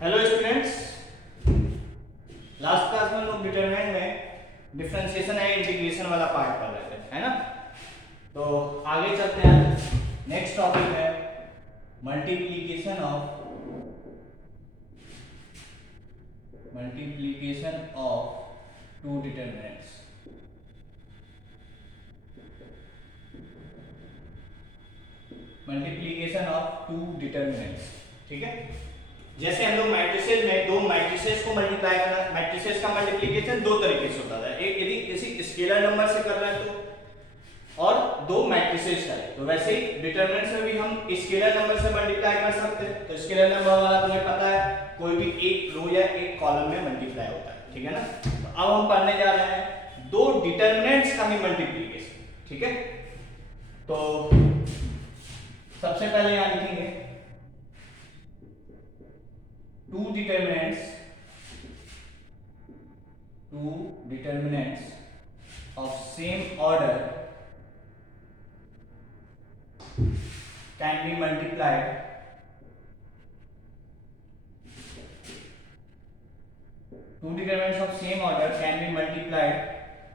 Hello students, last class में हम लोग डिटरमिनेंट में डिफरेंशिएशन एंड इंटीग्रेशन वाला पार्ट कर रहे थे, है ना। तो आगे चलते हैं। नेक्स्ट टॉपिक है multiplication of two determinants. Multiplication of two determinants, ठीक है। जैसे हम लोग मैट्रिसेस में दो मैट्रिसेस को मल्टीप्लाई करना, मैट्रिसेस का मल्टीप्लिकेशन दो तरीके से होता है। एक यदि किसी स्केलर नंबर से कर रहे हैं तो, और दो मैट्रिसेस का है तो वैसे ही डिटरमिनेंट्स में भी हम स्केलर नंबर से मल्टीप्लाई कर सकते हैं। तो स्केलर नंबर वाला तुम्हें पता है, कोई भी एक रो या एक कॉलम में मल्टीप्लाई होता है, ठीक है ना। तो अब हम पढ़ने जा रहे हैं दो डिटरमिनेंट्स का भी मल्टीप्लिकेशन, ठीक है। तो सबसे पहले यहां लिखेंगे two determinants of same order can be multiplied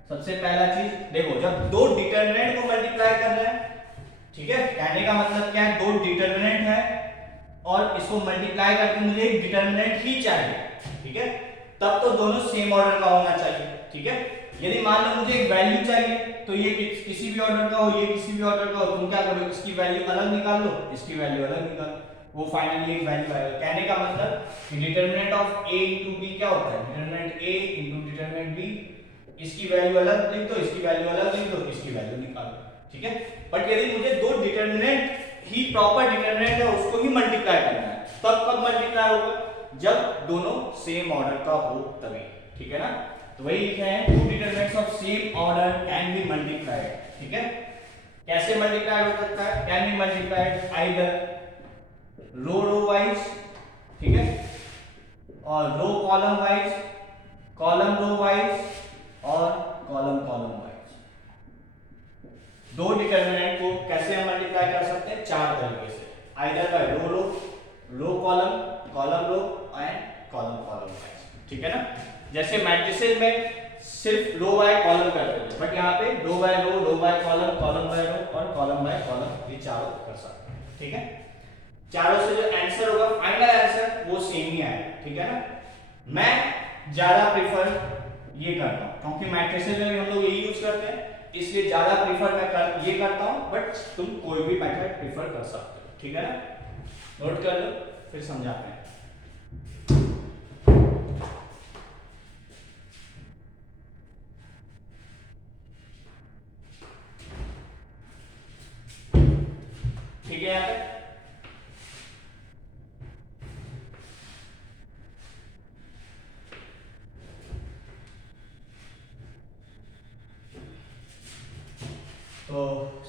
सबसे पहला चीज देखो, जब दो डिटरमिनेंट को मल्टीप्लाई कर रहे हैं, ठीक है, कहने का मतलब क्या है, दो डिटरमिनेंट है और इसको मल्टीप्लाई करके मुझे एक डिटरमिनेंट ही चाहिए, ठीक है। तब तो दोनों सेम ऑर्डर का होना चाहिए, ठीक है। यदि मान लो मुझे एक वैल्यू चाहिए तो ये किसी भी ऑर्डर का हो, ये किसी भी ऑर्डर का हो, तुम क्या करो, इसकी वैल्यू अलग निकाल लो, इसकी वैल्यू अलग निकाल लो, वो फाइनली एक वैल्यू आएगा। कहने का मतलब कि determinant of a into b क्या होता है, determinant a into determinant b, इसकी वैल्यू अलग लिख दो, इसकी वैल्यू अलग लिख दो, इसकी वैल्यू निकालो, ठीक है। बट यदि मुझे दो डिटरमिनेंट ही प्रॉपर डिटरमिनेंट है उसको ही मल्टीप्लाई करना है, तब कब मल्टीप्लाई होगा, जब दोनों सेम ऑर्डर का हो तभी, ठीक है ना। तो वही लिखे हैं two determinants of same order can be multiplied, ठीक है। कैसे मल्टीप्लाई हो सकता है, can be multiplied either row wise, ठीक है, और row column wise, column row wise और कॉलम वाइज। दो डिटरमिनेंट को कैसे हम मल्टीप्लाई कर सकते हैं, चार तरीके से, either by row column, column row and column wise, ठीक है ना। जैसे मैट्रिसेस में सिर्फ रो बाय कॉलम करते थे, बट यहाँ पे रो बाय कॉलम, कॉलम बाय रो और कॉलम बाय कॉलम, ये चारों कर सकते हैं, ठीक है। चारों से जो आंसर होगा, फाइनल आंसर, वो सेम ही आएगा, ठीक है ना। मैं ज्यादा प्रेफर ये करता हूँ क्योंकि मैट्रिसेस में भी हम लोग यही यूज करते हैं, इसलिए ज्यादा प्रीफर मैं ये करता हूं, बट तुम कोई भी मेथड प्रीफर कर सकते हो, ठीक है ना। नोट कर लो, फिर समझाते हैं। ठीक है, यहां तक तो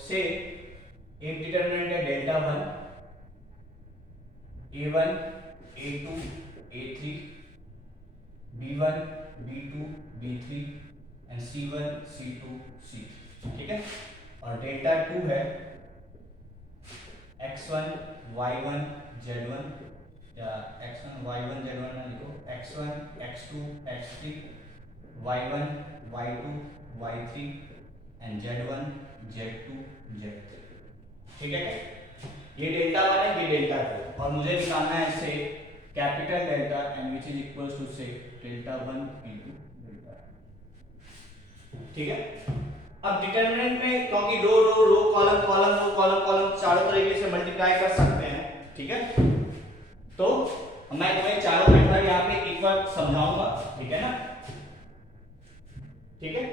से एक डिटरमिनेंट है delta 1, a1 a2 a3 b1 b2 b3 and c1 c2 c3, ठीक है। और डेल्टा 2 है x1 y1 z1, या x1 y1 z1 ना लिखो, x1 x2 x3 y1 y2 y3 and z1 z2 z3, ठीक है। ये डेल्टा 1 है, ये डेल्टा 2, और मुझे निकालना है इससे capital delta and which is equals to say delta 1 into delta, ठीक है। अब डिटरमिनेंट में क्योंकि रो कॉलम चारों तरीके से मल्टीप्लाई कर सकते हैं, ठीक है। तो मैं तुम्हें चारों मेथड यहाँ पे एक बार समझाऊंगा, ठीक है ना, ठीक है।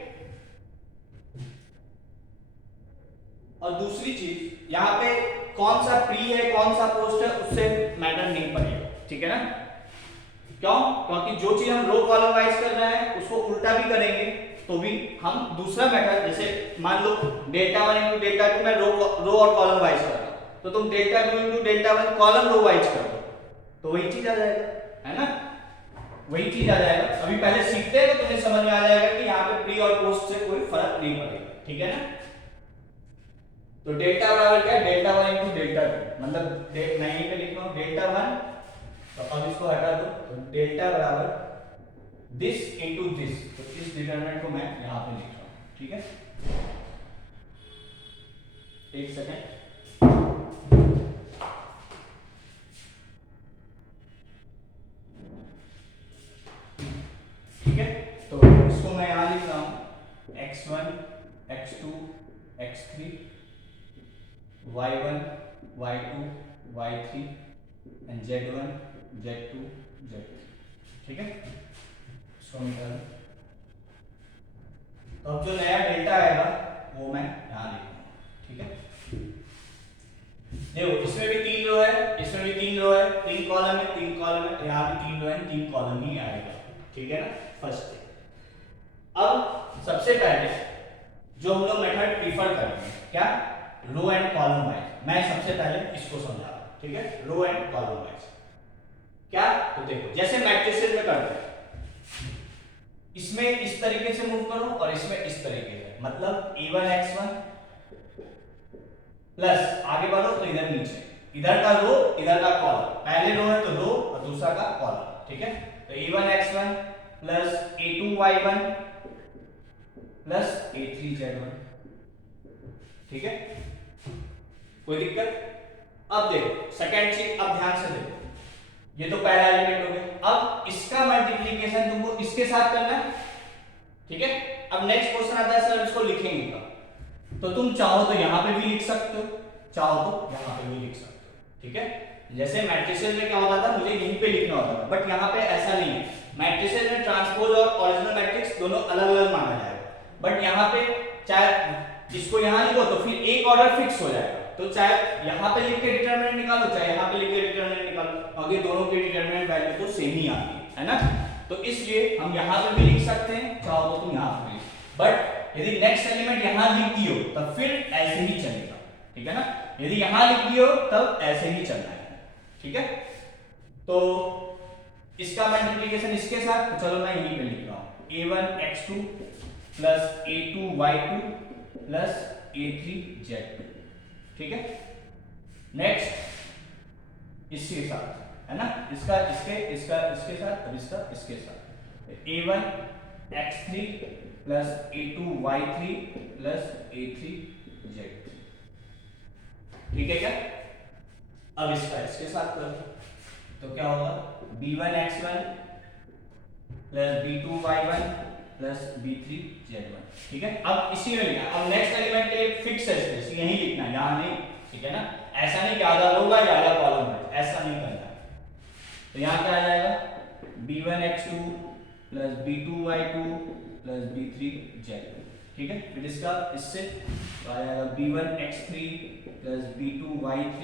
और दूसरी चीज, यहाँ पे कौन सा प्री है कौन सा पोस्ट है उससे मैटर नहीं पड़ेगा, ठीक है ना। क्यों, क्योंकि जो चीज हम रो कॉलम वाइज कर रहे हैं उसको उल्टा भी करेंगे तो भी हम दूसरा मेथड, जैसे मान लो डेल्टा 1 इनटू डेल्टा 2 मैं रो और कॉलम वाइज कर रहा हूं, तो तुम delta 2 into delta 1 column row wise कर दो तो वही चीज आ जाएगा, है ना, वही चीज आ जाएगा। अभी पहले सीखते हैं तो तुम्हें समझ में आ जाएगा कि यहाँ पे प्री और पोस्ट से कोई फर्क नहीं पड़ेगा, ठीक है ना। तो डेल्टा बराबर क्या है, डेल्टा 1 इनटू डेल्टा 2, मतलब मैं यहीं पे लिख रहा हूं डेल्टा 1 तो अब इसको हटा दो, तो डेल्टा बराबर दिस इनटू दिस, तो इस डिटरमिनेंट को मैं यहां पे लिख रहा हूं, ठीक है। एक सेकेंड, ठीक है। तो इसको मैं यहां लिख रहा हूं x1 x2 x3 y1 y2 y3 and z1 z2 z3, ठीक है। इसको निकाल, तो अब जो नया डेल्टा आएगा वो मैं यहां लिखूंगा, ठीक है। देखो इसमें भी 3 रो है, इसमें भी 3 रो है, 3 कॉलम है, 3 कॉलम है, यहाँ भी 3 रो है, 3 कॉलम ही आएगा, ठीक है ना, फर्स्ट थिंग। अब सबसे पहले जो हम लोग मेथड प्रीफर करेंगे, क्या, रो एंड कॉलम वाइज। मैं सबसे पहले इसको समझा रहा हूं, ठीक है, रो एंड कॉलम वाइज। क्या, तो देखो जैसे मैट्रिसेस में करते हैं, इसमें इस तरीके से मूव करो और इसमें इस तरीके से, मतलब a1 x1 प्लस आगे बढ़ो तो इधर नीचे, इधर का रो इधर का कॉलम, पहले रो है तो रो और दूसरा का कॉलम, ठीक है। तो a1 x1 plus a2 y1 plus a3 z1, ठीक है, कोई दिक्कत। अब देखो सेकंड चीज, अब ध्यान से देखो, ये तो पहला एलिमेंट हो गया, अब इसका मल्टीप्लिकेशन तुमको इसके साथ करना है, ठीक है। अब नेक्स्ट क्वेश्चन आता है सर इसको लिखेंगे क्या, तो तुम चाहो तो यहां पे भी लिख सकते हो, चाहो तो यहां पे भी लिख सकते हो, ठीक है। जैसे मैट्रिसेस में क्या होता था, मुझे यहीं पे लिखना होता था, बट यहां पे ऐसा नहीं है। मैट्रिसेस में ट्रांसपोज और ओरिजिनल मैट्रिक्स दोनों अलग अलग माना जाएगा, बट यहां पे चाहे इसको यहां लिखो तो फिर एक ऑर्डर फिक्स हो जाएगा, तो चाहे यहां पे लिख के डिटरमिनेंट निकालो, चाहे यहां पे लिख के डिटरमिनेंट निकालो, आगे दोनों के डिटरमिनेंट वैल्यू तो सेम ही आती है ना। तो इसलिए हम यहां पे भी लिख सकते हैं, चाहो तो तुम यहां पे भी, बट यदि नेक्स्ट एलिमेंट यहां लिख दियो तब फिर ऐसे ही चलेगा, ठीक है ना। यदि यहां लिख दियो तब ऐसे ही चलना है, ठीक है। तो इसका मल्टीप्लिकेशन इसके साथ, तो चलो मैं यहीं पे लिख रहा हूं a1 x2 plus a2 y2 plus a3 z2, ठीक है। नेक्स्ट इसके साथ है ना, इसका इसके साथ और इसका इसके साथ, a1 x3 plus a2 y3 plus a3 z3, ठीक है क्या। अब इसका इसके साथ करो तो क्या होगा, b1 x1 plus b2 y1 plus b3 z1, ठीक है। अब इसी में लिखना, अब नेक्स्ट एलिमेंट के लिए फिक्स है स्पेस यही लिखना, यहां नहीं, ठीक है ना। ऐसा नहीं कि आधा रो या आधा कॉलम है, ऐसा नहीं करना। तो यहां क्या आ जाएगा, b1 x2 plus b2 y2 plus b3 z2, ठीक है। फिर इसका इससे तो आ जाएगा b1 x3 plus b2 y3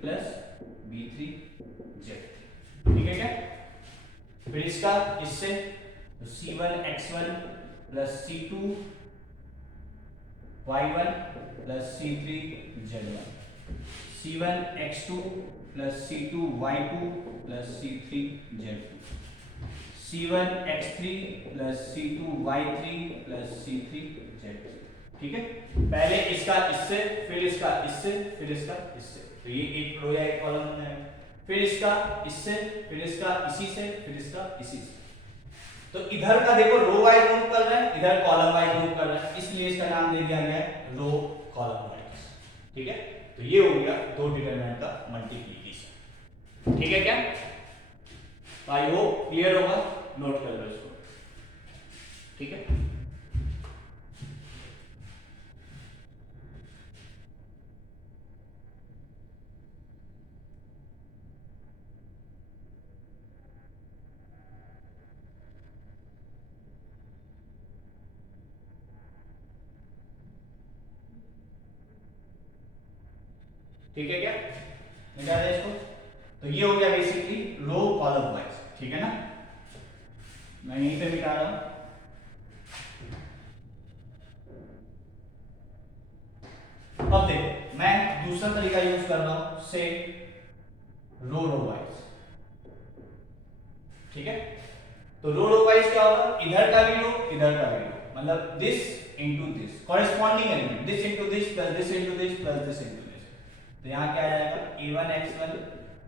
plus b3 z3, ठीक है क्या। फिर इसका इससे तो c1 x1 plus c2 y1 plus c3 z1, c1 x2 plus c2 y2 plus c3 z2, c1 x3 plus c2 y3 plus c3 z3, ठीक है। पहले इसका इससे, फिर इसका इससे, फिर इसका इससे, तो ये एक रो या एक कॉलम है। फिर इसका इससे, फिर इसका इसी से, फिर इसका इसी से। तो इधर का देखो रो वाइज मूव कर रहा है, इधर कॉलम वाइज मूव कर रहा है, इसलिए इसका नाम दे दिया गया है रो कॉलम वाइज, ठीक है। तो ये हो गया दो डिटरमिनेंट का मल्टीप्लिकेशन, ठीक है क्या। आई होप क्लियर होगा, नोट कर लो इसको, ठीक है। ठीक है क्या, मिटा दे इसको। तो ये हो गया बेसिकली रो कॉलम वाइज, ठीक है ना। मैं यहीं पे मिटा रहा हूं। अब देखो मैं दूसरा तरीका यूज कर रहा हूं, से रो वाइज, ठीक है। तो रो वाइज क्या होगा, इधर का भी रो इधर का भी रो, मतलब this into this corresponding element, this into this plus this into this plus this into this. तो यहां क्या आ जाएगा, a1 x1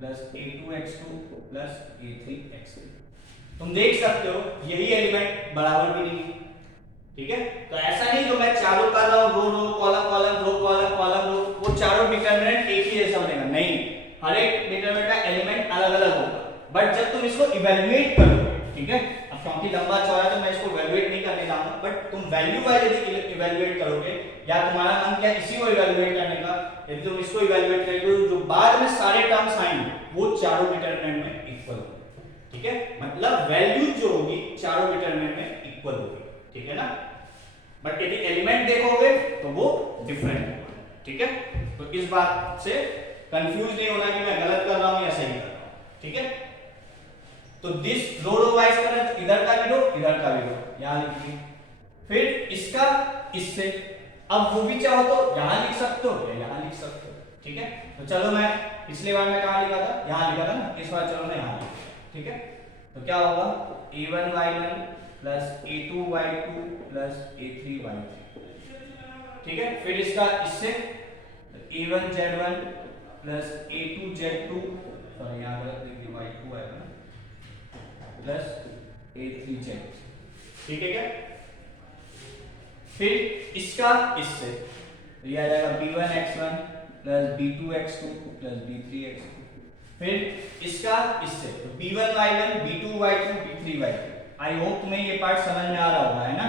plus a2x2 plus a3x3। तुम देख सकते हो यही एलिमेंट बराबर भी नहीं, ठीक है। तो ऐसा नहीं जो मैं चारों कर रहा हूं row row column column row column column row, वो चारों डिटरमिनेंट एक ही जैसा बनेगा, नहीं, हर एक डिटरमिनेंट का एलिमेंट अलग अलग होगा। बट जब तुम इसको इवैल्यूएट करोगे, ठीक है, अब क्योंकि लंबा चौड़ा तो मैं इसको इवैल्यूएट नहीं करने जाऊंगा, बट तुम वैल्यू वाइज यदि इवैल्यूएट करोगे या तुम्हारा मन क्या इसी को इवैल्यूएट करने का, यदि तुम इसको इवैल्यूएट करोगे जो बाद में सारे टर्म्स आएंगे वो चारों डिटरमिनेंट में इक्वल होंगे, ठीक है। मतलब वैल्यू जो होगी चारों डिटरमिनेंट में इक्वल होगी, ठीक है ना। बट यदि एलिमेंट देखोगे तो वो डिफरेंट होगा, ठीक है। तो इस बात से कंफ्यूज नहीं होना कि मैं गलत कर रहा हूं या सही कर रहा हूं, ठीक है। तो दिस रो रो वाइज कर रहे हैं तो इधर का भी रो इधर का भी रो यहां लिखिए, फिर इसका इससे, अब वो भी चाहो तो यहां लिख सकते हो या यहां लिख सकते हो, ठीक है। तो चलो मैं पिछली बार मैं कहां लिखा था, यहां लिखा था ना, इस बार चलो मैं यहां लिखता हूं, ठीक है। तो क्या होगा a1y1 plus a2y2 plus a3y3, ठीक है। फिर इसका इससे a1z1 प्लस a2z2, सॉरी यहां पर देखिए y2 आएगा ना, प्लस a3z, ठीक है क्या। फिर इसका इससे तो ये आ जाएगा b1x1 plus b2x2 plus b3x2, फिर इसका इससे तो b1y1 b2y2 b3y3। I hope तुम्हें ये पार्ट समझ में आ रहा होगा, है ना,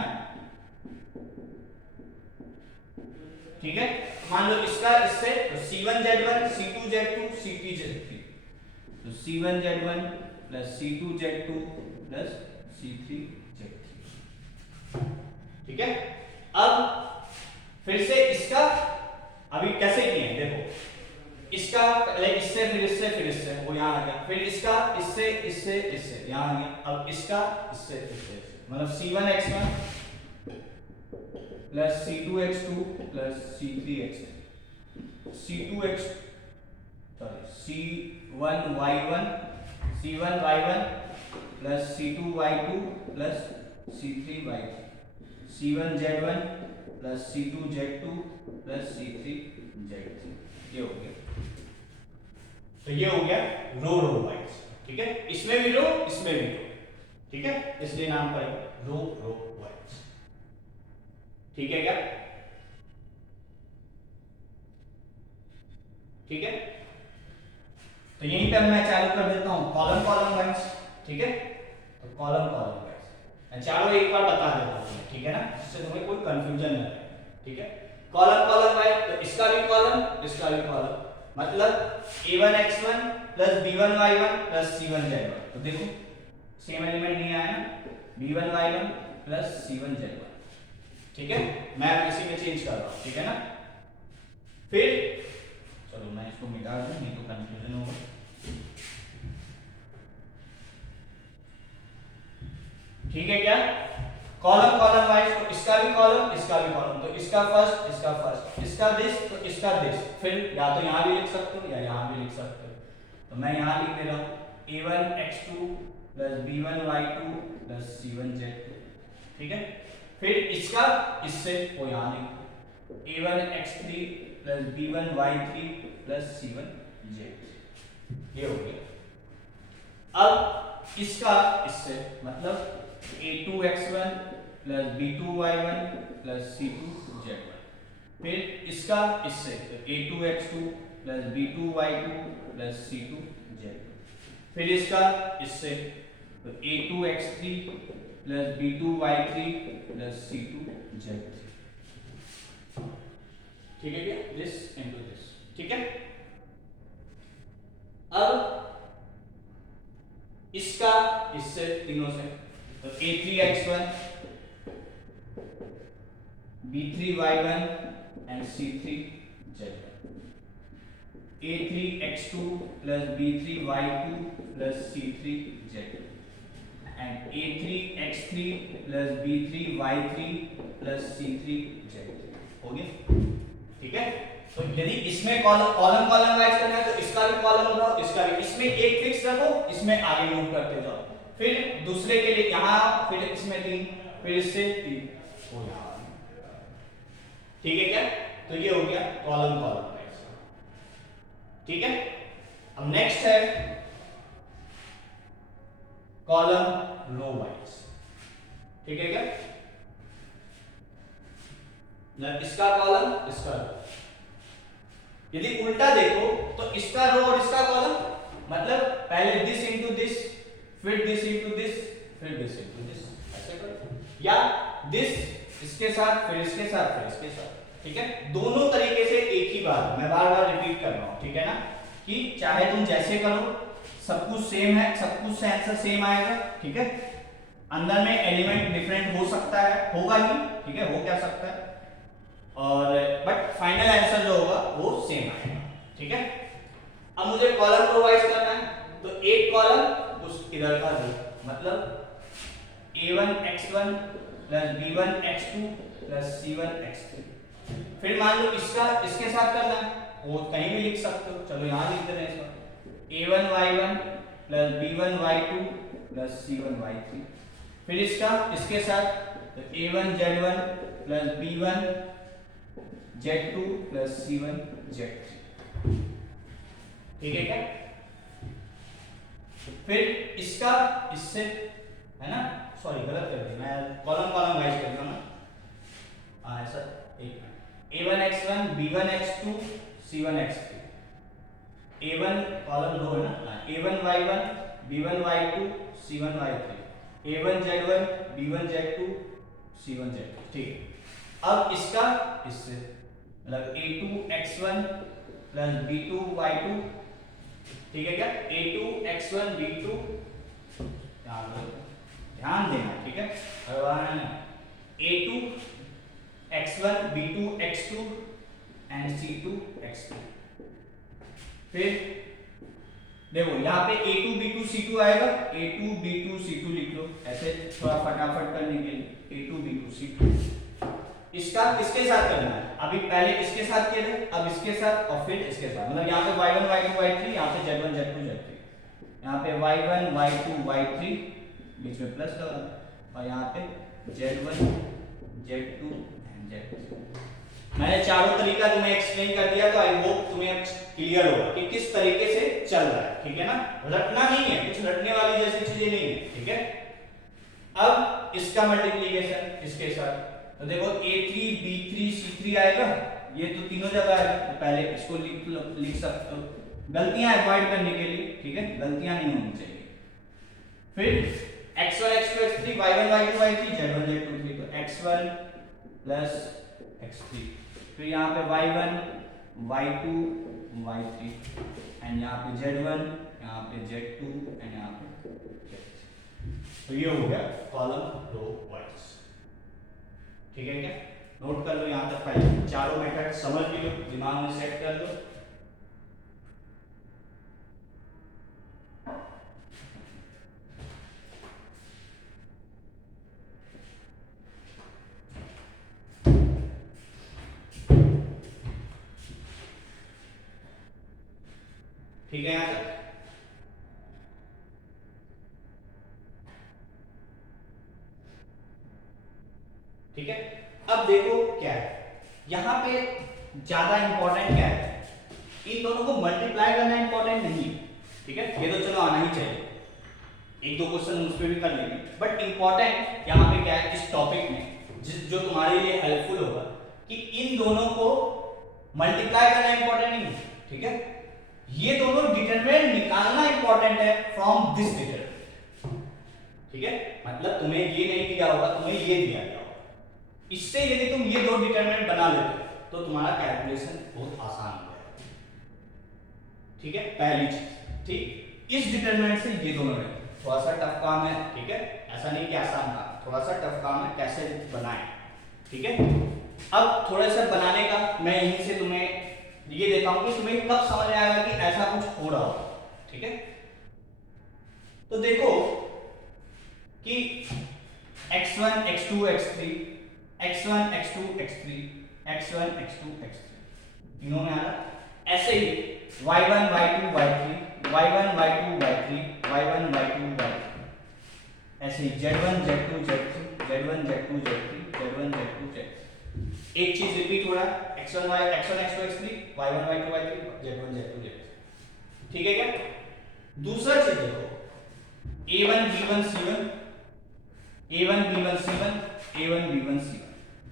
ठीक है। मान लो इसका इससे तो c1z1 c2z2 c3z3, तो c1z1 plus c2z2 plus c3z3, ठीक है। अब फिर से इसका अभी कैसे किए हैं देखो, इसका पहले इससे फिर इससे फिर इससे वो यहां आ गया, फिर इसका इससे इससे इससे यहां आ गया, अब इसका इससे इससे मतलब c1x1 plus c2x2 plus c3x3 c2x sorry c1y1 plus c2y2 plus c3y3 c1z1 plus c2z2 plus c3z3, ये हो गया। तो ये हो गया रो रो वाइज, ठीक है। इसमें भी रो इसमें भी रो, ठीक है, इसलिए नाम पड़ेगा रो रो वाइज, ठीक है क्या, ठीक है। तो यहीं पे मैं चालू कर देता हूं कॉलम कॉलम वाइज, ठीक है। तो कॉलम कॉलम वाइज मैं चारों एक बार बता देता हूं, ठीक है ना, जिससे तुम्हें कोई कंफ्यूजन ना रहे, ठीक है। कॉलम कॉलम वाइज तो इसका भी कॉलम इसका भी कॉलम, मतलब a1x1 plus b1y1 plus c1z1, तो देखो सेम एलिमेंट नहीं आया ना, b1y1 प्लस c1z1, ठीक है। मैं इसी में चेंज कर रहा हूं, ठीक है ना। फिर चलो मैं इसको मिटा दूं नहीं तो कंफ्यूजन होगा, ठीक है क्या। कॉलम कॉलम वाइज तो इसका भी कॉलम इसका भी कॉलम, तो इसका फर्स्ट इसका दिस तो इसका दिस, फिर या तो यहां भी लिख सकते हो या यहां भी लिख सकते हो, तो मैं यहां लिख दे रहा हूं a1x2 plus b1y2 plus c1z2, ठीक है। फिर इसका इससे वो यहां लिख a1x3 plus b1y3 plus c1z3, ये हो गया। अब इसका इससे मतलब a2x1 plus b2y1 plus c2z1, फिर इसका इससे तो a2x2 plus b2y2 plus c2z2, फिर इसका इससे तो a2x3 plus b2y3 plus c2z3, ठीक है क्या, दिस इनटू दिस, ठीक है। अब इसका इससे तीनों से तो a3x1 b3y1 and c3z1, a3x2 plus b3y2 plus c3z2 and a3x3 plus b3y3 plus c3z3, हो गया, ठीक है। तो यदि इसमें कॉलम कॉलम कॉलम वाइज करना है तो इसका भी कॉलम उठाओ इसका भी, इसमें एक फिक्स रखो इसमें आगे मूव करते जाओ, फिर दूसरे के लिए यहां फिर इसमें 3 फिर इससे 3 हो यहां, ठीक है क्या। तो ये हो गया कॉलम कॉलम वाइज, ठीक है। अब नेक्स्ट है कॉलम रो वाइज, ठीक है क्या? इसका कॉलम इसका रो, यदि उल्टा देखो तो इसका रो और इसका कॉलम, मतलब पहले दिस इंटू दिस, फिर दिस इंटू दिस, फिर दिस इंटू दिस, ऐसे करो, या दिस इसके साथ, फिर इसके साथ, फिर इसके साथ, ठीक है? दोनों तरीके से एक ही बार, मैं बार बार रिपीट कर रहा हूं, ठीक है ना? कि चाहे तुम जैसे करो सब कुछ सेम है, सब कुछ से आंसर सेम आएगा, ठीक है? अंदर में एलिमेंट डिफरेंट हो सकता है, होगा ही, ठीक है, हो क्या सकता है, और बट फाइनल आंसर जो होगा वो सेम आएगा, ठीक है? अब मुझे कॉलम रो वाइज करना है, तो एक कॉलम उस इधर का रो, मतलब a1x1 b1x2 c1x3। फिर मान लो इसका इसके साथ करना है, वो कहीं भी लिख सकते हो, चलो यहां लिख दे रहे हैं इसको, a1y1 b1y2 c1y3। फिर इसका इसके साथ, तो a1z1 b1z2 c1z3, ठीक है क्या? फिर इसका इससे, है ना, सॉरी गलत कर दिया, मैं कॉलम कॉलम वाइज कर रहा हूं ना, ऐसा एक minute, a1x1 b1x2 c1x3, a1 column row है ना, a1y1 b1y2 c1y3, a1z1 b1z2 c1z3, ठीक है? अब इसका इससे, मतलब a2x1 b2y2, ठीक है क्या? a2x1 b2, ध्यान देना, ठीक है? a2x1 b2x2 and c2x2। फिर देखो यहाँ पे a2 b2 c2 आएगा, a2 b2 c2 लिख लो ऐसे थोड़ा फटाफट करने के लिए, a2 b2 c2। इसका किसके साथ करना है? अभी पहले इसके साथ किया था, अब इसके साथ और फिर इसके साथ, मतलब यहाँ पे y1 y2 y3, यहाँ पे z1 z2 z3, यहाँ पे y1 y2 y3 बीच में प्लस लगा, और यहाँ पे z1 z2 एंड z3। मैंने चारों तरीका तुम्हें एक्सप्लेन कर दिया, तो आई होप तुम्हें क्लियर होगा कि किस तरीके से चल रहा है, ठीक है ना? रटना नहीं है, कुछ रटने वाली जैसी चीजें नहीं है, ठीक है? अब इसका मल्टीप्लिकेशन इसके साथ, तो देखो a3 b3 c3 आएगा, ये तो तीनों जगह आएगा, तो पहले इसको लिख सकते हो, गलतियां अवॉइड करने के लिए, ठीक है? गलतियां नहीं होनी चाहिए। फिर x1 x2 x3 y1 y2 y3 z1 z2 3, तो x1 प्लस x3, फिर यहाँ पे y1 y2 y3 एंड यहाँ पे z1, यहाँ पे z2 एंड यहाँ पे z3। तो ये हो गया कॉलम रो वाइज, ठीक है क्या? नोट कर लो यहाँ तक, पहले चारों मेथड समझ लो, दिमाग में सेट कर लो। ठीक है यहाँ तक? ठीक है? अब देखो क्या है यहाँ पे ज्यादा इंपॉर्टेंट क्या है, इन दोनों को मल्टीप्लाई करना इंपॉर्टेंट नहीं है, ठीक है? ये तो चलो आना ही चाहिए, एक दो क्वेश्चन उस पर भी कर लेंगे, बट इंपॉर्टेंट यहाँ पे क्या है इस टॉपिक में, जो तुम्हारे लिए हेल्पफुल होगा, कि इन दोनों को मल्टीप्लाई करना इंपॉर्टेंट नहीं है, ठीक है? ये दोनों डिटरमिनेंट निकालना इंपॉर्टेंट है फ्रॉम दिस डिटरमिनेंट, ठीक है? मतलब तुम्हें ये नहीं दिया होगा, तुम्हें ये दिया गया होगा, इससे यदि तुम ये दो डिटरमिनेंट बना लेते हो तो तुम्हारा कैलकुलेशन बहुत आसान हो जाएगा, ठीक है? पहली चीज, ठीक, इस डिटरमिनेंट से ये दोनों रहेंगे। थोड़ा सा टफ काम है, ठीक है? ऐसा नहीं कि आसान काम, थोड़ा सा टफ काम है, कैसे बनाएं, ठीक है? अब थोड़ा सा बनाने का मैं यहीं से तुम्हें ये देता हूं कि तुम्हें कब समझ आएगा कि ऐसा कुछ हो रहा हो, ठीक है? तो देखो कि x1 x2 x3 x1 x2 x3 x1 x2 x3 तीनों में आ रहा, ऐसे ही y1 y2 y3 y1 y2 y3 y1 y2 y3, ऐसे ही z1 z2 z3 z1 z2 z3 z1 z2 z3। एक चीज रिपीट हो रहा है, x1 x2 x3 y1 y2 y3 z1 z2 z3। ठीक है क्या? दूसरा चीज देखो, A1 B1 C1, A1 B1 C1, A1 B1 C1,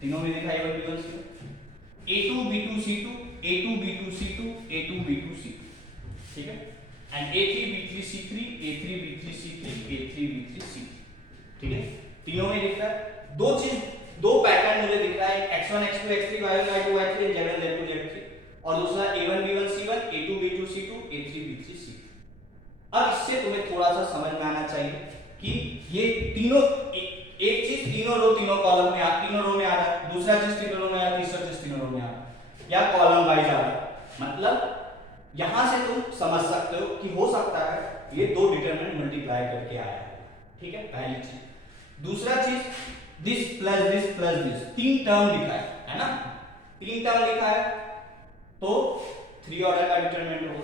तीनों में देखा A1 B1 C1, A2 B2 C2, A2 B2 C2, A2 B2 C2, ठीक है? And A3 B3 C3, A3 B3 C3, A3 B3 C3, ठीक है? तीनों में दिख रहा है। दो पैटर्न मुझे दिख रहा है, x1 x2 x3 y1 y2 y3 z1 z2 z3, और दूसरा A1 B1 C1, A2 B2 C2, A3 B3 C3। अब इससे तुम्हें थोड़ा सा समझ में आना चाहिए कि ये तीनों एक चीज तीनों रो तीनों कॉलम में तीनों रो में आ रहा है, दूसरा चीज तीनों रो में आ रहा है, तीसरा चीज तीनों रो में आ रहा है, या कॉलम वाइज आ रहा है। मतलब यहां से तुम समझ सकते हो कि हो सकता है ये दो डिटरमिनेंट मल्टीप्लाई करके आया है, ठीक है? पहली चीज। दूसरा चीज, दिस प्लस दिस, तीन टर्म लिखा है ना? तीन टर्म लिखा है तो 3 ऑर्डर का डिटरमिनेंट होगा,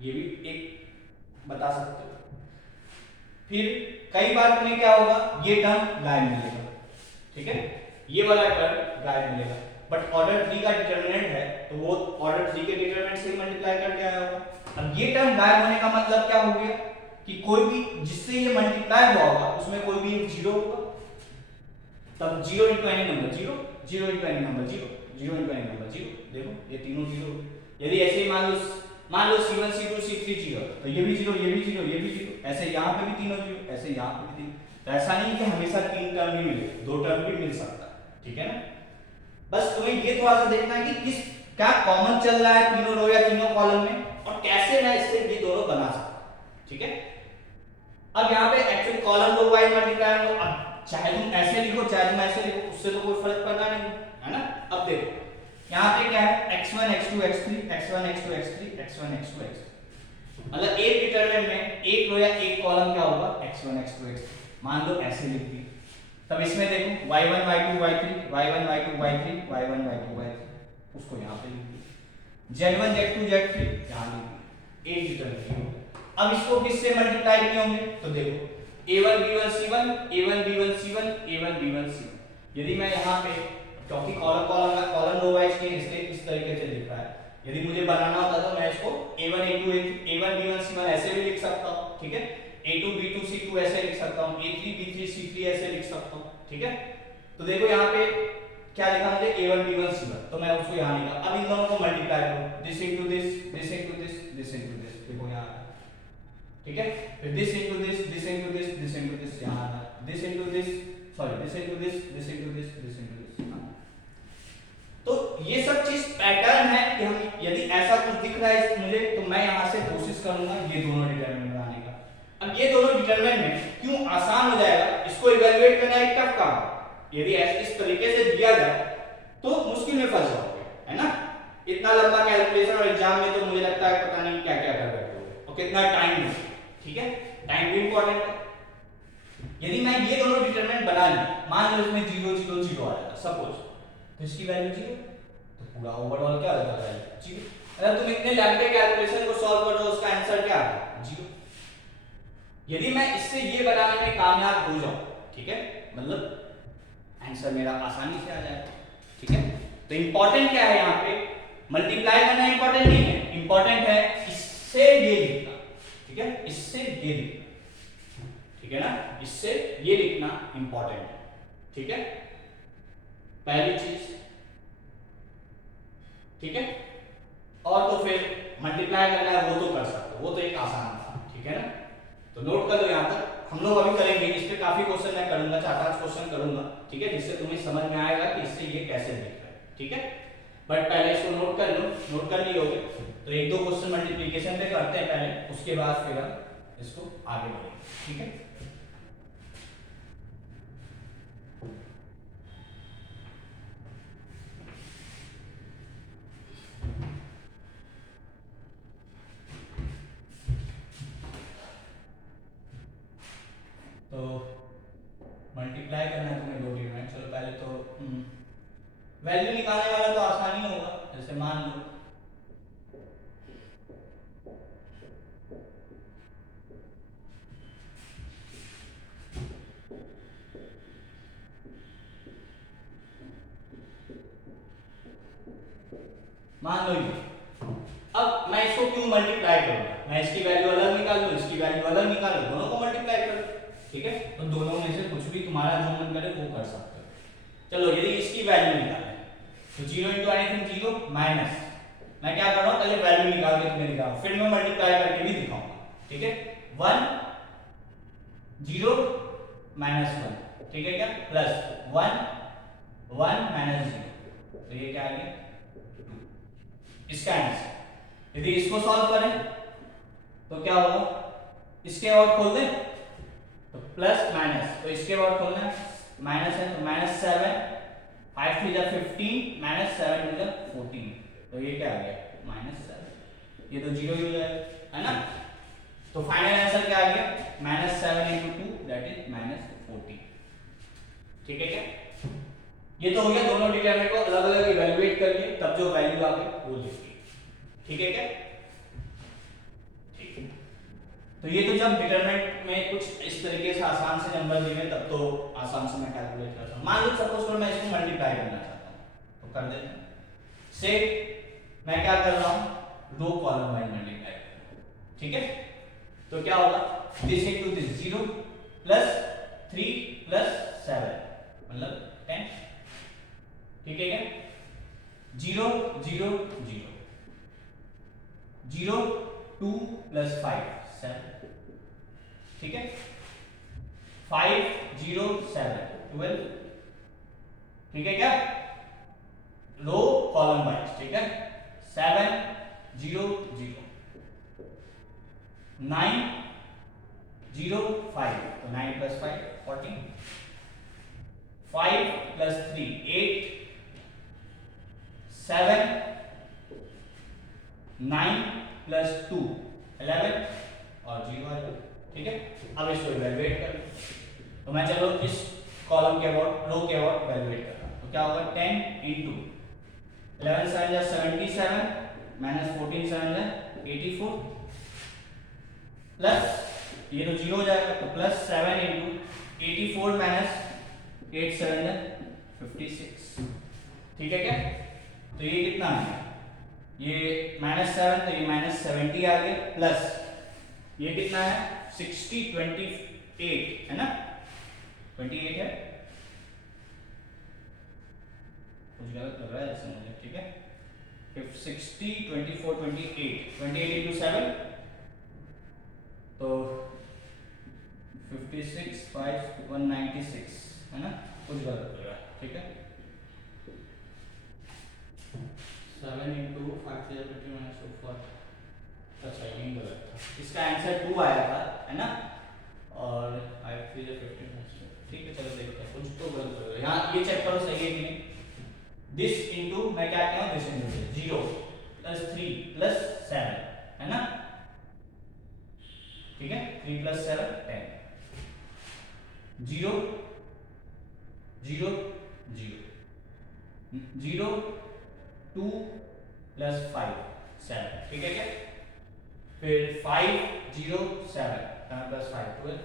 ये भी एक बता सकते हो। फिर कई बार तुम्हें क्या होगा, ये टर्म गायब मिलेगा, ठीक है? ये वाला टर्म गायब मिलेगा, बट ऑर्डर 3 का डिटरमिनेंट है तो वो ऑर्डर 3 के डिटरमिनेंट से मल्टीप्लाई करके आया होगा। अब ये टर्म गायब होने का मतलब क्या हो गया कि कोई भी जिससे ये मल्टीप्लाई हुआ होगा उसमें कोई भी एक जीरो होगा, तब 0 into any number 0, 0 into any number 0, 0 into any number 0। देखो ये तीनों 0। यदि ऐसे ही मान लो C1 C2 C3 0, तो ये भी 0, ये भी 0, ये भी 0, ऐसे यहाँ पे भी तीनों 0, ऐसे यहाँ पे भी तीन। तो ऐसा नहीं कि हमेशा तीन टर्म ही मिले, दो टर्म भी मिल सकता है, ठीक है ना? बस तुम्हें ये थोड़ा सा देखना है कि किस क्या कॉमन चल रहा है तीनों रो या तीनों कॉलम में, और कैसे मैं इससे ये दोनों बना सकता हूं, ठीक है? अब यहाँ पे actually column row wise multiply हो, अब चाहे तुम ऐसे लिखो चाहे तुम ऐसे लिखो, उससे तो कोई फर्क पड़ना नहीं है ना? अब देखो यहाँ पे क्या है, x1 x2 x3 x1 x2 x3 x1 x2 x3, मतलब एक डिटरमिनेंट में एक रो या एक कॉलम क्या होगा, x1 x2 x3। मान लो ऐसे लिख दी, तब इसमें देखो y1 y2 y3 y1 y2 y3 y1 y2 y3, उसको यहाँ पे लिख दी, z1 z2 z3 यहाँ लिख दी, एक डिटरमिनेंट हो गया। अब इसको किससे मल्टीप्लाई किए होंगे, तो देखो a1 b1 c1 a1 b1 c1 a1 b1 c1। यदि मैं यहाँ पे, क्योंकि कॉलम रो वाइज के इसलिए इस तरीके से लिख रहा है, यदि मुझे बनाना होता तो मैं इसको a1 a2 a1 b1 c1 ऐसे भी लिख सकता हूँ, ठीक है? a2 b2 c2 ऐसे लिख सकता हूँ, a3 b3 c3 ऐसे लिख सकता हूँ, ठीक है? तो देखो यहाँ पे क्या लिखा मुझे, a1 b1 c1, तो मैं उसको यहाँ लिखा। अब इन दोनों को मल्टीप्लाई करो, this into this, this into this, this into this, देखो यहाँ, ठीक है? फिर this into this, this into this, this into this, यहाँ आना, this into this, sorry this into this, this into this, this into this. तो ये सब चीज पैटर्न है कि हम यदि ऐसा कुछ दिख रहा है मुझे, तो मैं यहां से कोशिश करूंगा ये दोनों डिटरमिनेंट बनाने का। अब ये दोनों डिटरमिनेंट क्यों आसान हो जाएगा, इसको इवैल्यूएट करना एक टफ काम है। यदि ऐसे इस तरीके से दिया जाए तो मुश्किल में फंस जाओगे, है ना? इतना लंबा कैलकुलेशन, और एग्जाम में तो मुझे लगता है पता नहीं क्या क्या कर बैठोगे और कितना टाइम है, ठीक है? टाइम भी इंपॉर्टेंट है। यदि मैं ये दोनों डिटरमिनेंट बना ली, मान लो इसमें 0 0 0 आ जाता सपोज, तो इसकी वैल्यू 0, तो पूरा ओवरऑल क्या होगा, वैल्यू 0। अगर तुम इतने लंबे कैलकुलेशन को सॉल्व कर दो, उसका आंसर क्या आएगा, 0। यदि मैं इससे ये बनाने में कामयाब हो जाऊं, ठीक है, मतलब आंसर मेरा आसानी से आ जाएगा, ठीक है? तो इंपॉर्टेंट क्या है यहाँ पे, मल्टीप्लाई करना इंपॉर्टेंट नहीं है, इंपॉर्टेंट है इससे ये लिखना, ठीक है? इससे ये लिखना, ठीक है ना? इससे ये लिखना इंपॉर्टेंट है, ठीक है? पहली चीज, ठीक है? और तो फिर मल्टीप्लाई करना है वो तो कर सकते हो, वो तो एक आसान था, ठीक है ना? तो नोट कर लो यहाँ तक। हम लोग अभी करेंगे इस पे काफी क्वेश्चन मैं करूंगा, 4-5 क्वेश्चन करूंगा, ठीक है? जिससे तुम्हें समझ में आएगा कि इससे ये कैसे दिख रहा है, ठीक है? बट पहले इसको नोट कर लो, नोट कर लिए होगे तो 1-2 क्वेश्चन मल्टीप्लिकेशन पे करते हैं पहले, उसके बाद फिर हम इसको आगे बढ़ेंगे, ठीक है? तो मल्टीप्लाई करना है तुम्हें दो डिटरमिनेंट। चलो पहले तो वैल्यू निकालने वाला तो आसान ही होगा। जैसे मान लो ये, अब मैं मैं इसको क्यों मल्टीप्लाई करूंगा, मैं इसकी वैल्यू अलग निकाल लूं, इसकी वैल्यू अलग निकाल लूं, दोनों को मल्टीप्लाई कर लूं, ठीक है। तो दोनों में से कुछ भी तुम्हारा जो मन करे वो कर सकते हो। चलो यदि इसकी वैल्यू निकालें तो 0 इंटू एनीथिंग 0 माइनस, मैं क्या कर रहा हूं, पहले वैल्यू निकाल के तुम्हें दिखाऊं, फिर मैं मल्टीप्लाई करके भी दिखाऊंगा, ठीक है। 1 0 माइनस 1, ठीक है क्या, प्लस 1 1 माइनस 0, तो ये क्या आ गया 2। इसका आंसर यदि इसको सॉल्व करें तो क्या होगा, इसके और खोल दें तो प्लस माइनस, तो इसके बाद खोलना है माइनस है तो माइनस 7 5 3 जा 15 माइनस 7 2 जा 14, तो ये क्या आ गया माइनस 7, ये तो 0 ही हो जाएगा है ना। तो फाइनल आंसर क्या आ गया minus 7 into 2 that is minus 14, ठीक है क्या। ये तो हो गया दोनों डिटरमिनेंट को अलग अलग इवैल्यूएट करके तब जो वैल्यू आ गई वो लिखी, ठीक है क्या। ठीक है, तो ये तो जब डिटरमिनेंट में कुछ इस तरीके से आसान से नंबर दिए तब तो आसान से मैं कैलकुलेट करता हूं। मान लो सपोज करो मैं इसको मल्टीप्लाई करना चाहता हूं तो कर देते हैं, से मैं क्या कर रहा हूं रो कॉलम वाइज मल्टीप्लाई कर रहा हूं, ठीक है। तो क्या होगा this into this 0 plus 3 plus 7 मतलब 10, ठीक है क्या। 0 0 0 0 2 प्लस 5 7, ठीक है। 5 0 7 12, ठीक है क्या, रो कॉलम वाइज, ठीक है। 7 0 0 9 0 5, तो 9 प्लस 5 14, 5 प्लस 3 8 7 9 प्लस 2 11 और 0 आएगा, ठीक है। अब इसको इवैल्यूएट कर लो, तो मैं चलो इस कॉलम के अबाउट रो के अबाउट इवैल्यूएट कर रहा हूं, तो क्या होगा 10 इंटू 11 7 जा 77 माइनस 14 7 जा 84 प्लस ये तो 0 हो जाएगा तो प्लस 7 इंटू 84 माइनस 8 7 जा 56, ठीक है क्या। तो ये कितना आ गया, ये -7 तो ये -70 आ गया, प्लस ये कितना है 60 28 है ना, 28 है, कुछ गलत लग रहा है जैसे मुझे, ठीक है। 60 24 28 इंटू 7 तो 56 5 196 है ना, कुछ गलत लग रहा है, ठीक है। 7 इंटू 5 माइनस 4, अच्छा ये गलत था, इसका आंसर 2 आया था है ना, और 5 3 15, ठीक है। चलो देखते हैं, कुछ तो गलत हो गया यहाँ, ये चेक करो सही है कि नहीं। दिस इंटू मैं क्या कहता हूँ, दिस इंटू 0 प्लस 3 प्लस 7 है ना, ठीक है। 3 प्लस 7 10, 0 0 0 0 2 प्लस 5 7, ठीक है क्या। फिर 5 0 7 प्लस 5 12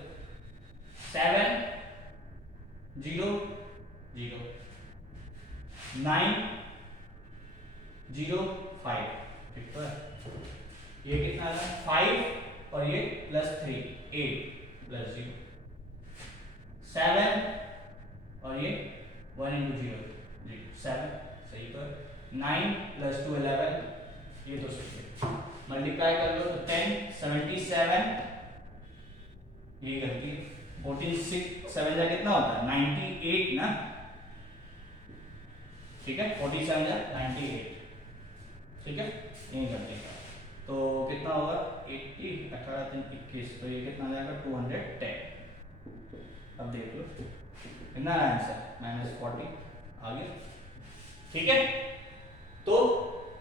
7 0 0 9 0 5, ठीक है। ये कितना है 5 और ये प्लस 3 8 प्लस 0 7 और ये 1 इंटू 0 0 7, सही तो 9 प्लस 2 11, ये तो सही है। मल्टीप्लाई कर लो तो 10 77, ये गलती 14 6 7 जा कितना होता है 98 ना, ठीक है। 47 जा 98, ठीक है, यही गलती का। तो कितना होगा 80 18 3 21, तो ये कितना जाएगा 210। अब देख लो कितना आंसर -40 आ गया, ठीक है। तो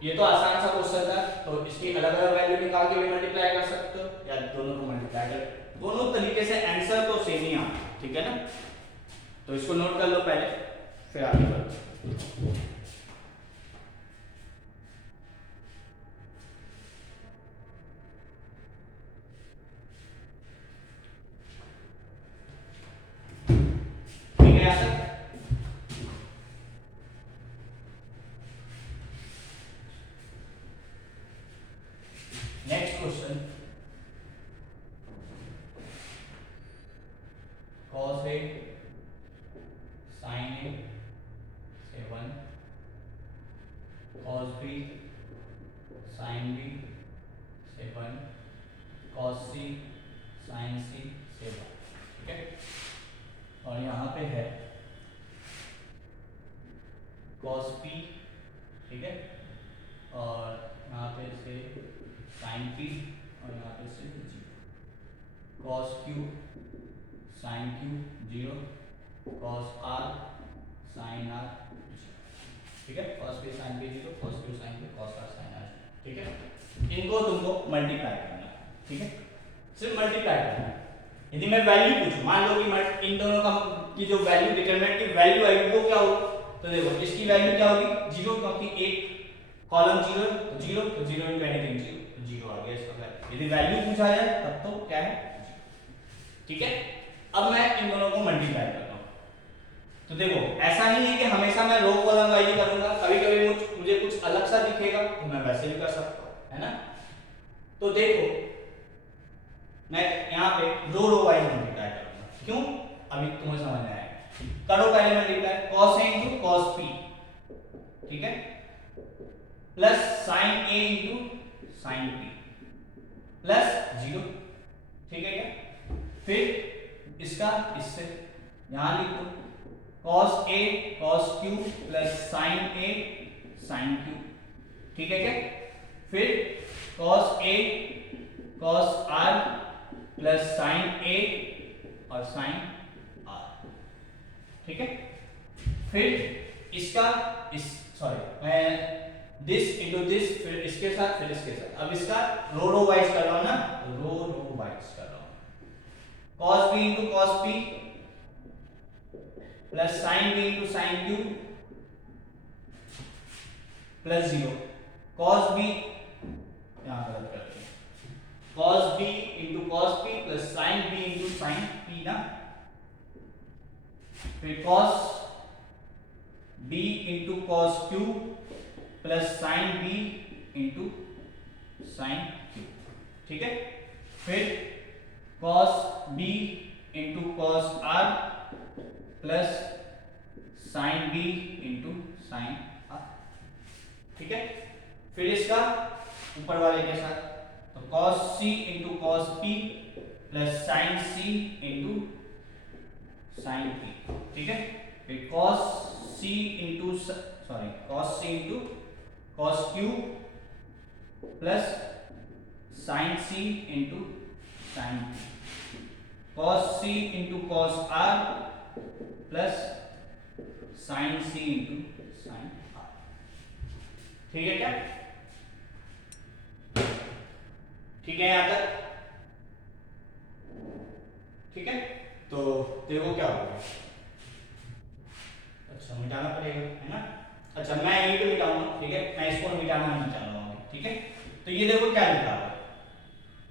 ये तो आसान सा क्वेश्चन था, तो इसकी अलग अलग वैल्यू निकाल के भी मल्टीप्लाई कर सकते हो या दोनों को मल्टीप्लाई कर, दोनों तरीके से आंसर तो सेम ही आता है, ठीक है ना। तो इसको नोट कर लो पहले, फिर आगे बढ़ो। ठीक है यहाँ तक। cos A sin A say 1, cos B sin B say 1, cos C sin C say 1, ठीक है। और यहाँ पे है cos P, ठीक है, और यहाँ पे से sin P और यहाँ पे से 0, cos Q sin Q 0, cos R sin R 0, ठीक है, cos P sin P 0, cos Q sin Q, cos R sin R 0, ठीक है। इनको तुमको मल्टीप्लाई करना है, ठीक है, सिर्फ मल्टीप्लाई करना है। यदि मैं वैल्यू पूछूं, मान लो कि इन दोनों का की जो वैल्यू डिटरमिनेंट की वैल्यू आएगी वो क्या होगी, तो देखो इसकी वैल्यू क्या होगी 0, क्योंकि एक कॉलम 0 तो 0, तो 0 into anything 0, तो 0 आ गया इसका वैल्यू। यदि वैल्यू पूछा जाए तब तो क्या है 0, ठीक है। अब मैं इन दोनों को मल्टीप्लाई करता हूं, तो देखो ऐसा नहीं है कि हमेशा मैं रो कॉलम वाइज ही करूंगा, कभी कभी मुझे कुछ अलग सा दिखेगा तो मैं वैसे भी कर सकता हूं, है ना। तो देखो मैं यहाँ पे रो वाइज मल्टीप्लाई करूंगा, क्यों, अभी तुम्हें समझ में आएगा। करो पहले multiply, cos A into cos P, ठीक है, plus sin A into sin P plus 0, ठीक है क्या। फिर इसका इससे यहां लिख दो cos A cos Q plus sin A sin Q, ठीक है क्या। फिर cos A cos R plus sin A और sin R, ठीक है। फिर इसका इस सॉरी मैं दिस इनटू दिस, फिर इसके साथ फिर इसके साथ, अब इसका रो वाइज कर रहा हूं ना, रो वाइज कर रहा हूं। cos B into cos P plus sin B into sin Q plus 0, cos B यहां गलत करते हैं, cos B into cos P plus sin B into sin P ना, फिर cos B into cos Q plus sin B into sin Q, ठीक है। फिर cos B into cos R plus sin B into sin R, ठीक है। फिर इसका ऊपर वाले के साथ, तो cos C into cos P plus sin C into sin P, ठीक है। फिर cos C into cos Q plus sin C into sin P, cos C into cos R plus sin C into sin R, ठीक है क्या, ठीक है यहां तक, ठीक है। तो देखो क्या होगा, अच्छा मिटाना पड़ेगा, है ना। अच्छा मैं यहीं पे मिटाऊंगा, ठीक है, मैं इसको मिटाना नहीं चाह रहा हूं, ठीक है। तो ये देखो क्या लिखा हुआ है,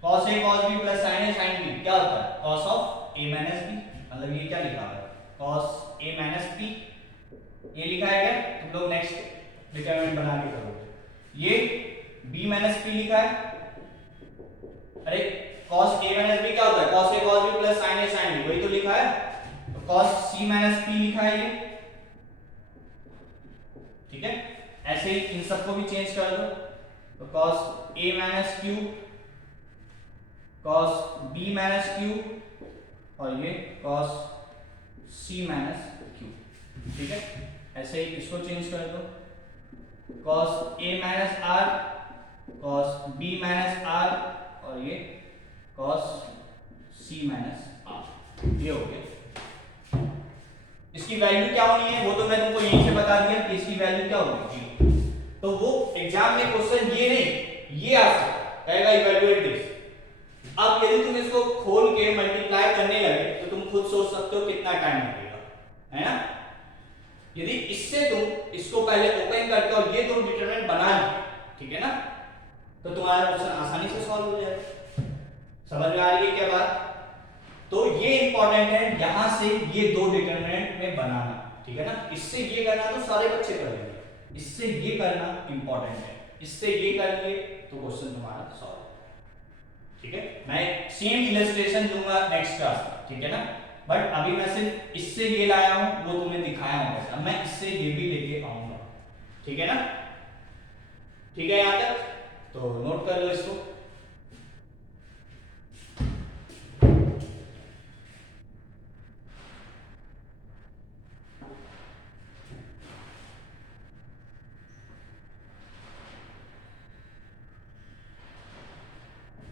cos A cos B plus sin A sin B क्या होता है, cos of A minus B, मतलब ये क्या लिखा हुआ है, cos A minus B, ये लिखा है क्या, तुम लोग नेक्स्ट डिटरमिनेंट बना के करोगे। ये B minus P लिखा है, अरे cos A minus B क्या होता है, cos A cos B plus sin A sin B, वही तो लिखा है, तो cos C minus P लिखा है ये, ठीक है। ऐसे ही इन सबको भी चेंज कर दो, तो cos A minus Q cos B minus Q और ये cos C minus Q, ठीक है। ऐसे ही इसको चेंज कर दो, cos A minus R cos B minus R और ये cos C minus R, ये हो गया। इसकी वैल्यू क्या होनी है वो तो मैं तुमको यहीं से बता दिया कि इसकी वैल्यू क्या होगी 0। तो वो एग्जाम में क्वेश्चन ये नहीं, ये आ सकता कहेगा इवैल्यूएट दिस। अब यदि तुम इसको खोल के मल्टीप्लाई करने लगे तो तुम खुद सोच सकते हो कितना टाइम लगेगा, है ना। यदि इससे तुम इसको पहले ओपन करके और ये तुम डिटरमिनेंट बना लो, ठीक है ना, तो तुम्हारा क्वेश्चन आसानी से सॉल्व हो जाएगा। समझ में आ रही है क्या बात। तो ये इंपॉर्टेंट है यहां से ये दो डिटरमिनेंट में बनाना, ठीक है ना। इससे ये करना तो सारे बच्चे कर लेंगे, इससे ये करना इंपॉर्टेंट है, इससे ये कर लिए तो क्वेश्चन तुम्हारा सॉल्व, ठीक है। मैं सेम इलस्ट्रेशन दूंगा नेक्स्ट क्लास में, ठीक है ना। बट अभी मैं सिर्फ इससे ये लाया हूं, वो तुम्हें दिखाया हूं कैसा। मैं इससे ये भी लेके आऊंगा, ठीक है ना? ठीक है यहां तक? तो नोट कर लो इसको।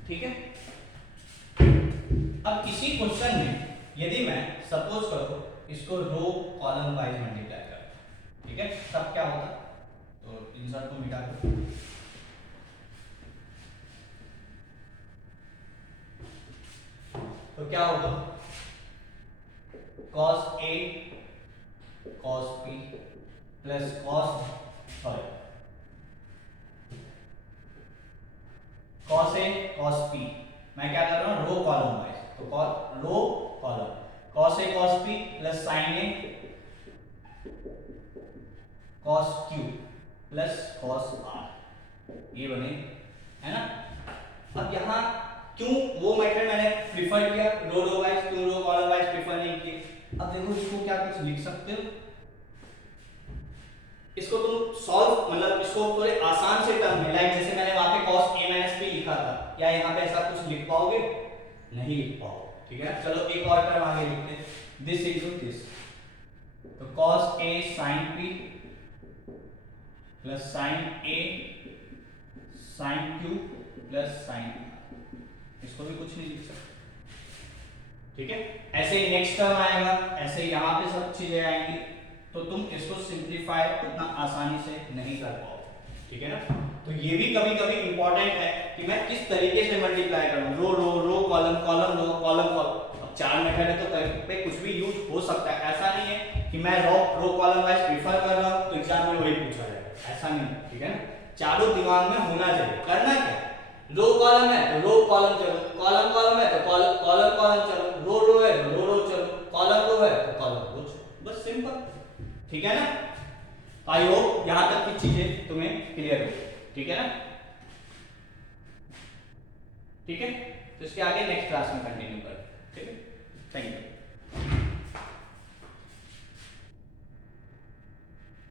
ठीक है, अब इसी क्वेश्चन में यदि मैं सपोज करो इसको रो कॉलम वाइज मल्टीप्लाई करता, ठीक है, तब क्या होता? तो इंसर्ट को मिटा दो, तो क्या होगा? cos A cos P plus cos A cos P, मैं क्या कर रहा हूँ रो कॉलम वाइज, तो row column cos A cos P plus sin A cos Q plus cos R, ये बने, है ना? अब यहाँ क्यों वो मेथड मैंने प्रिफर किया रो वाइज, क्यों रो कॉलम वाइज प्रिफर नहीं किया? अब देखो इसको क्या कुछ लिख सकते हो, इसको तुम सॉल्व मतलब इसको थोड़े आसान से टर्म में, लाइक जैसे मैंने वहां पे cos A minus P लिखा था, क्या यहाँ पे ऐसा कुछ लिख पाओगे? नहीं लिख पाओगे, ठीक है? चलो एक और टर्म आगे लिखते हैं, दिस इनटू दिस, तो cos A sin P plus sin A sin Q plus sin R, इसको भी कुछ नहीं लिख सकते, ठीक है? ऐसे ही नेक्स्ट टर्म आएगा, ऐसे ही यहाँ पे सब चीजें आएंगी, तो तुम इसको सिंप्लीफाई उतना आसानी से नहीं कर पाओगे, ठीक है ना? तो ये भी कभी कभी इंपॉर्टेंट है कि मैं किस तरीके से मल्टीप्लाई करूं, row row row column column row column column. अब चार मेथड है तो कहीं पे कुछ भी यूज हो सकता है, ऐसा नहीं है कि मैं रो कॉलम वाइज प्रीफर कर रहा हूं तो एग्जाम में वही पूछा जाएगा, ऐसा नहीं, ठीक है ना? चारों दिमाग में होना चाहिए। करना क्या, रो कॉलम है तो रो कॉलम चलो, कॉलम कॉलम है तो कॉलम कॉलम चलो, रो है तो रो चलो, कॉलम रो है तो कॉलम रो चलो, बस सिंपल, ठीक है ना? आई होप यहां तक की चीजें तुम्हें क्लियर हो, ठीक है ना? ठीक है, तो इसके आगे नेक्स्ट क्लास में कंटिन्यू